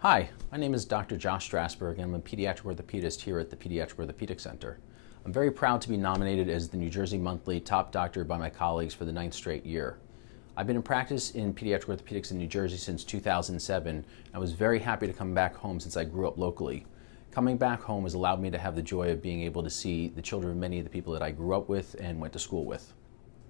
Hi, my name is Dr. Josh Strassberg and I'm a pediatric orthopedist here at the Pediatric Orthopedic Center. I'm very proud to be nominated as the New Jersey Monthly Top Doctor by my colleagues for the 9th straight year. I've been in practice in pediatric orthopedics in New Jersey since 2007. I was very happy to come back home since I grew up locally. Coming back home has allowed me to have the joy of being able to see the children of many of the people that I grew up with and went to school with.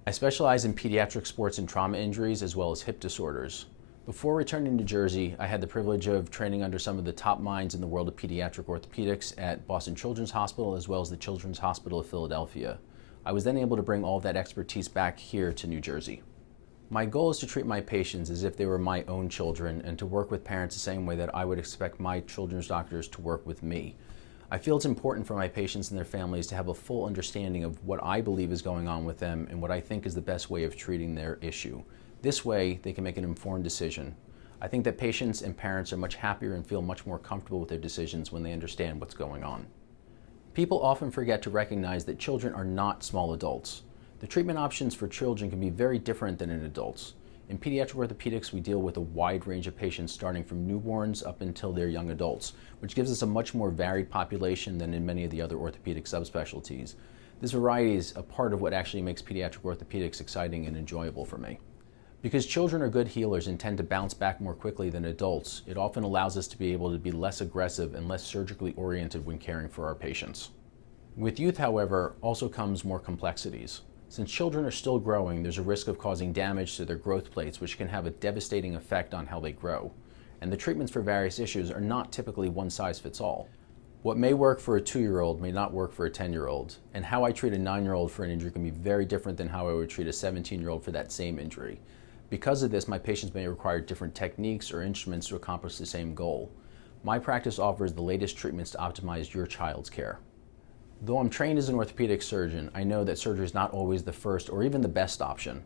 I specialize in pediatric sports and trauma injuries as well as hip disorders. Before returning to Jersey, I had the privilege of training under some of the top minds in the world of pediatric orthopedics at Boston Children's Hospital as well as the Children's Hospital of Philadelphia. I was then able to bring all of that expertise back here to New Jersey. My goal is to treat my patients as if they were my own children and to work with parents the same way that I would expect my children's doctors to work with me. I feel it's important for my patients and their families to have a full understanding of what I believe is going on with them and what I think is the best way of treating their issue. This way, they can make an informed decision. I think that patients and parents are much happier and feel much more comfortable with their decisions when they understand what's going on. People often forget to recognize that children are not small adults. The treatment options for children can be very different than in adults. In pediatric orthopedics, we deal with a wide range of patients starting from newborns up until they're young adults, which gives us a much more varied population than in many of the other orthopedic subspecialties. This variety is a part of what actually makes pediatric orthopedics exciting and enjoyable for me. Because children are good healers and tend to bounce back more quickly than adults, it often allows us to be able to be less aggressive and less surgically oriented when caring for our patients. With youth, however, also comes more complexities. Since children are still growing, there's a risk of causing damage to their growth plates, which can have a devastating effect on how they grow. And the treatments for various issues are not typically one size fits all. What may work for a 2-year-old may not work for a 10-year-old, and how I treat a 9-year-old for an injury can be very different than how I would treat a 17-year-old for that same injury. Because of this, my patients may require different techniques or instruments to accomplish the same goal. My practice offers the latest treatments to optimize your child's care. Though I'm trained as an orthopedic surgeon, I know that surgery is not always the first or even the best option.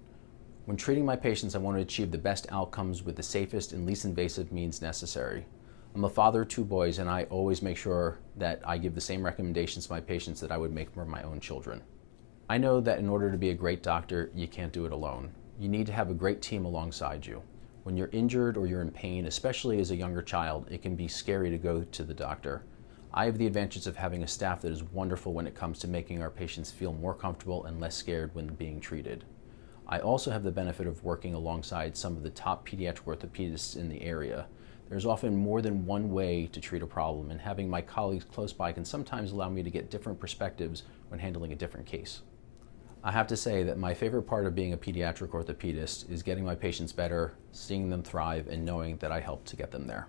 When treating my patients, I want to achieve the best outcomes with the safest and least invasive means necessary. I'm a father of 2 boys, and I always make sure that I give the same recommendations to my patients that I would make for my own children. I know that in order to be a great doctor, you can't do it alone. You need to have a great team alongside you. When you're injured or you're in pain, especially as a younger child, it can be scary to go to the doctor. I have the advantage of having a staff that is wonderful when it comes to making our patients feel more comfortable and less scared when being treated. I also have the benefit of working alongside some of the top pediatric orthopedists in the area. There's often more than one way to treat a problem, and having my colleagues close by can sometimes allow me to get different perspectives when handling a different case. I have to say that my favorite part of being a pediatric orthopedist is getting my patients better, seeing them thrive, and knowing that I helped to get them there.